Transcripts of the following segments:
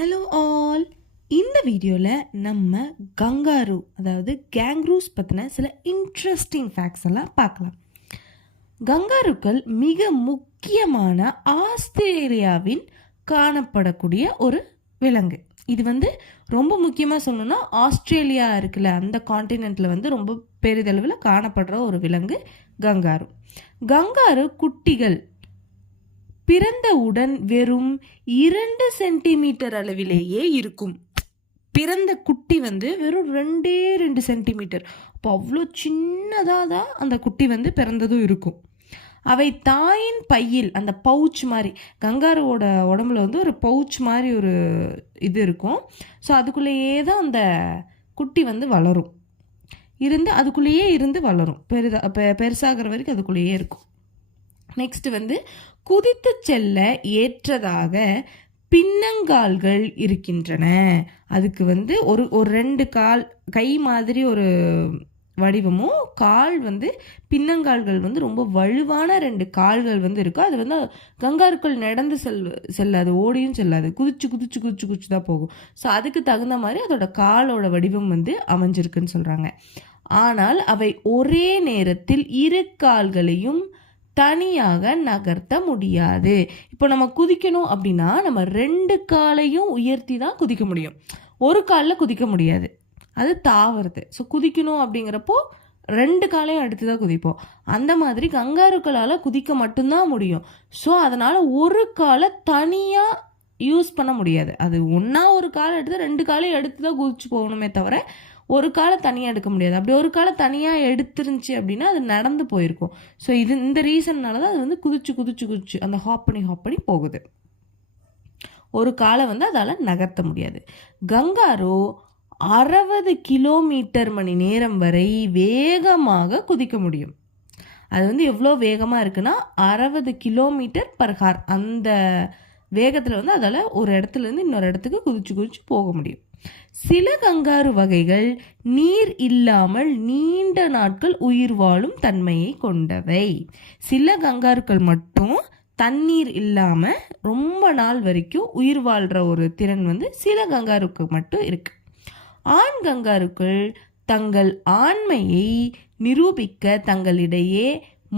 Hello all. இந்த வீடியோவில் நம்ம கங்காரு அதாவது கேங்க்ரூஸ் பற்றின சில இன்ட்ரெஸ்டிங் ஃபேக்ட்ஸ் எல்லாம் பார்க்கலாம். கங்காருக்கள் மிக முக்கியமான ஆஸ்திரேலியாவின் காணப்படக்கூடிய ஒரு விலங்கு. இது ரொம்ப முக்கியமாக சொல்லணும்னா ஆஸ்திரேலியா இருக்குல்ல, அந்த காண்டினென்ட்டில் ரொம்ப பெரிதளவில் காணப்படுற ஒரு விலங்கு கங்காரு. கங்காரு குட்டிகள் பிறந்தவுடன் வெறும் 2 சென்டிமீட்டர் அளவிலேயே இருக்கும். பிறந்த குட்டி வெறும் 2 சென்டிமீட்டர். அப்போ அவ்வளோ சின்னதாக தான் அந்த குட்டி பிறந்ததும் இருக்கும். அவை தாயின் பையில், அந்த பவுச் மாதிரி, கங்காருவோட உடம்புல ஒரு பவுச் மாதிரி ஒரு இது இருக்கும். ஸோ அதுக்குள்ளேயே தான் அந்த குட்டி வளரும், அதுக்குள்ளேயே இருந்து வளரும், பெருசாகிற வரைக்கும் அதுக்குள்ளேயே இருக்கும். நெக்ஸ்ட் குதித்து செல்ல ஏற்றதாக பின்னங்கால்கள் இருக்கின்றன. அதுக்கு ஒரு 2 கால், கை மாதிரி ஒரு வடிவமும், கால் பின்னங்கால்கள் ரொம்ப வலுவான 2 கால்கள் இருக்கும். அது கங்காருக்கள் நடந்து செல்லாது, ஓடியும் செல்லாது, குதிச்சு குதிச்சு குதிச்சு குதிச்சு தான் போகும். ஸோ அதுக்கு தகுந்த மாதிரி அதோட காலோட வடிவம் அமைஞ்சிருக்குன்னு சொல்கிறாங்க. ஆனால் அவை ஒரே நேரத்தில் 2 கால்களையும் தனியாக நகர்த்த முடியாது. இப்போ நம்ம குதிக்கணும் அப்படின்னா நம்ம 2 காலையும் உயர்த்தி தான் குதிக்க முடியும், ஒரு காலில் குதிக்க முடியாது, அது தாவறது. ஸோ குதிக்கணும் அப்படிங்கிறப்போ 2 காலையும் எடுத்து தான் குதிப்போம். அந்த மாதிரி கங்காருக்களால் குதிக்க மட்டும்தான் முடியும். ஸோ அதனால் ஒரு காலை தனியாக யூஸ் பண்ண முடியாது. அது ஒன்றா ஒரு காலை எடுத்து 2 காலையும் எடுத்து தான் குதிச்சு போகணுமே தவிர ஒரு காலை தனியாக எடுக்க முடியாது. அப்படி ஒரு காலை தனியாக எடுத்துருந்துச்சு அப்படின்னா அது நடந்து போயிருக்கும். ஸோ இந்த ரீசன்னால தான் அது குதிச்சு குதிச்சு குதிச்சு அந்த ஹாப் பண்ணி போகுது. ஒரு காலை அதால் நகர்த்த முடியாது. கங்காரு 60 கிலோமீட்டர் மணி நேரம் வரை வேகமாக குதிக்க முடியும். அது எவ்வளோ வேகமாக இருக்குன்னா 60 கிலோமீட்டர் பர் ஹார். அந்த வேகத்தில் அதால் ஒரு இடத்துலேருந்து இன்னொரு இடத்துக்கு குதிச்சு குதிச்சு போக முடியும். சில கங்காரு வகைகள் நீர் இல்லாமல் நீண்ட நாட்கள் உயிர் வாழும் தன்மையை கொண்டவை. சில கங்காருக்கள் மட்டும் தண்ணீர் இல்லாமல் ரொம்ப நாள் வரைக்கும் உயிர் வாழ்கிற ஒரு திறன் சில கங்காருக்கு மட்டும் இருக்கு. ஆண் கங்காருக்கள் தங்கள் ஆண்மையை நிரூபிக்க தங்களிடையே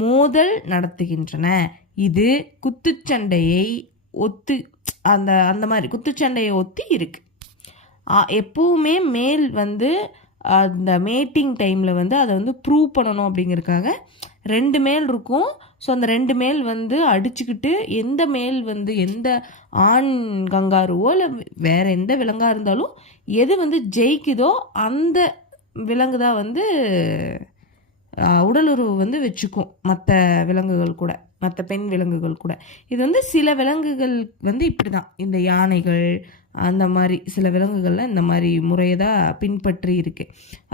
மோதல் நடத்துகின்றன. இது குத்துச்சண்டையை அந்த மாதிரி குத்துச்சண்டையை ஒத்தி இருக்கு. எப்போவுமே மேல் அந்த மேட்டிங் டைமில் அதை ப்ரூவ் பண்ணணும் அப்படிங்கிறதுக்காக 2 மேல் இருக்கும். ஸோ அந்த 2 மேல் அடிச்சுக்கிட்டு எந்த மேல் எந்த ஆண் கங்காருவோ இல்லை வேறு எந்த விலங்காக இருந்தாலும் எது ஜெயிக்குதோ அந்த விலங்கு தான் உடலுறவு வச்சுக்கும் மற்ற விலங்குகள் கூட, மற்ற பெண் விலங்குகள் கூட. இது சில விலங்குகள் இப்படி தான், இந்த யானைகள் அந்த மாதிரி சில விலங்குகளில் இந்த மாதிரி முறையை தான் பின்பற்றி இருக்கு.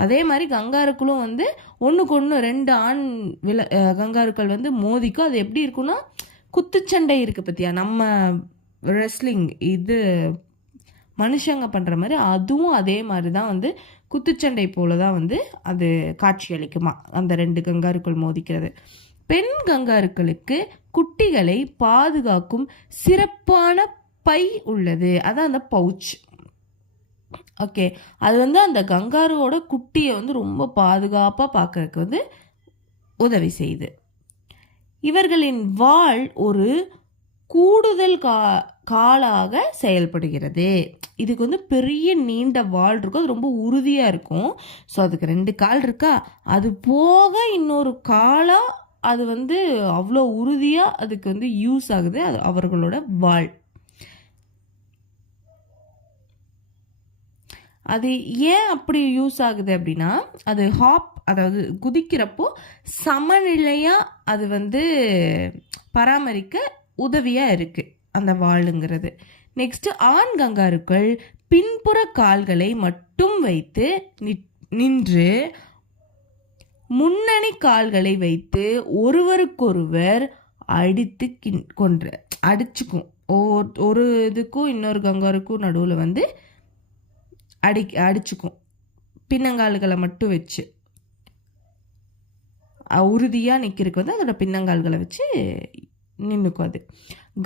அதே மாதிரி கங்காருக்களும் ஒன்றுக்கு ஒன்று 2 ஆண் கங்காருக்கள் மோதிக்கும். அது எப்படி இருக்குன்னா குத்துச்சண்டை இருக்குது பற்றியா, நம்ம ரெஸ்லிங் இது மனுஷங்க பண்ணுற மாதிரி அதுவும் அதே மாதிரி தான் குத்துச்சண்டை போல தான் அது காட்சி அளிக்குமா, அந்த 2 கங்காருக்கள் மோதிக்கிறது. பெண் கங்காருக்களுக்கு குட்டிகளை பாதுகாக்கும் சிறப்பான பை உள்ளது, அதான் அந்த பவுச். ஓகே, அது அந்த கங்காருவோட குட்டியை ரொம்ப பாதுகாப்பாக பார்க்கறதுக்கு உதவி செய்யுது. இவர்களின் வால் ஒரு கூடுதல் காலாக செயல்படுகிறது. இதுக்கு பெரிய நீண்ட வால் இருக்கும், அது ரொம்ப உறுதியாக இருக்கும். ஸோ அதுக்கு 2 கால் இருக்கா, அது போக இன்னொரு காலாக அது அவ்வளோ உறுதியாக அதுக்கு யூஸ் ஆகுது, அது அவர்களோட வால். அது ஏன் அப்படி யூஸ் ஆகுது அப்படின்னா அது அதாவது குதிக்கிறப்போ சமநிலையாக அது பராமரிக்க உதவியாக இருக்குது அந்த வாளுங்கிறது. நெக்ஸ்ட்டு ஆண் கங்காருக்கள் பின்புற கால்களை மட்டும் வைத்து நின்று முன்னணி கால்களை வைத்து ஒருவருக்கொருவர் அடிச்சுக்கும். ஒரு இதுக்கும் இன்னொரு கங்காருக்கும் நடுவில் அடிச்சுக்கும். பின்னங்கால்களை மட்டும் வச்சு உறுதியாக நிற்கிறதுக்கு அதோட பின்னங்கால்களை வச்சு நின்றுக்கும். அது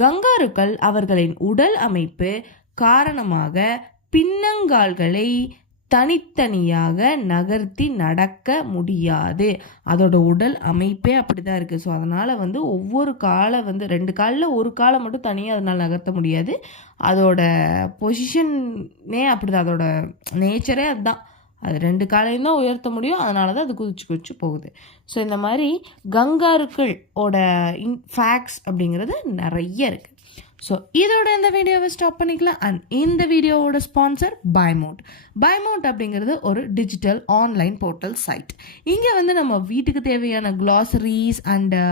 கங்காருக்கள் அவர்களின் உடல் அமைப்பு காரணமாக பின்னங்கால்களை தனித்தனியாக நகர்த்தி நடக்க முடியாது. அதோட உடல் அமைப்பே அப்படிதான் இருக்குது. ஸோ அதனால் வந்து ஒவ்வொரு காலை வந்து 2 காலில் ஒரு காலை மட்டும் தனியாக அதனால் நகர்த்த முடியாது. அதோட பொசிஷனே அப்படிதான், அதோட நேச்சரே அதுதான். அது 2 காலையும் தான் உயர்த்த முடியும். அதனால தான் அது குதிச்சு குதிச்சு போகுது. ஸோ இந்த மாதிரி கங்காருக்களோட ஃபேக்ட்ஸ் அப்படிங்கிறது நிறைய இருக்குது. ஸோ இதோட இந்த வீடியோவை ஸ்டாப் பண்ணிக்கலாம். அண்ட் இந்த வீடியோவோட ஸ்பான்சர் பைமோட் அப்படிங்கிறது ஒரு டிஜிட்டல் ஆன்லைன் போர்ட்டல் சைட். இங்கே வந்து நம்ம வீட்டுக்கு தேவையான க்ளாசரிஸ் அண்டு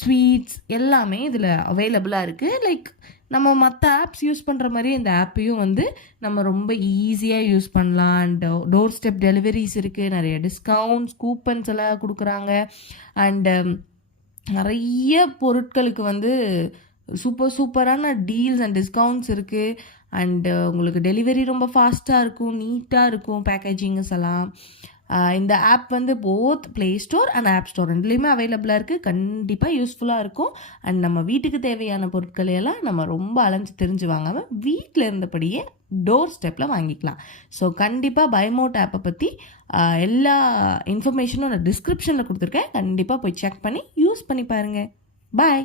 ஸ்வீட்ஸ் எல்லாமே இதில் அவைலபிளாக இருக்குது. லைக் நம்ம மற்ற ஆப்ஸ் யூஸ் பண்ணுற மாதிரி இந்த ஆப்பையும் வந்து நம்ம ரொம்ப ஈஸியாக யூஸ் பண்ணலாம். அண்ட் டோர் ஸ்டெப் டெலிவரிஸ் இருக்குது, நிறைய டிஸ்கவுண்ட்ஸ் கூப்பன்ஸ் எல்லாம் கொடுக்குறாங்க. அண்டு நிறைய பொருட்களுக்கு வந்து சூப்பரான டீல்ஸ் அண்ட் டிஸ்கவுண்ட்ஸ் இருக்குது. அண்டு உங்களுக்கு டெலிவரி ரொம்ப ஃபாஸ்ட்டாக இருக்கும், நீட்டாக இருக்கும் பேக்கேஜிங்ஸ் எல்லாம். இந்த ஆப் வந்து both Play Store and App Store ரெண்டுலேயுமே அவைலபிளாக இருக்குது. கண்டிப்பாக யூஸ்ஃபுல்லாக இருக்கும். அண்ட் நம்ம வீட்டுக்கு தேவையான பொருட்களையெல்லாம் நம்ம ரொம்ப அலைஞ்சு தெரிஞ்சு வாங்காமல் வீட்டில் இருந்தபடியே டோர் ஸ்டெப்பில் வாங்கிக்கலாம். ஸோ கண்டிப்பாக பைமோட் ஆப்பை பற்றி எல்லா இன்ஃபர்மேஷனும் நான் டிஸ்கிரிப்ஷனில் கொடுத்துருக்கேன். கண்டிப்பாக போய் செக் பண்ணி யூஸ் பண்ணி பாருங்கள். பாய்.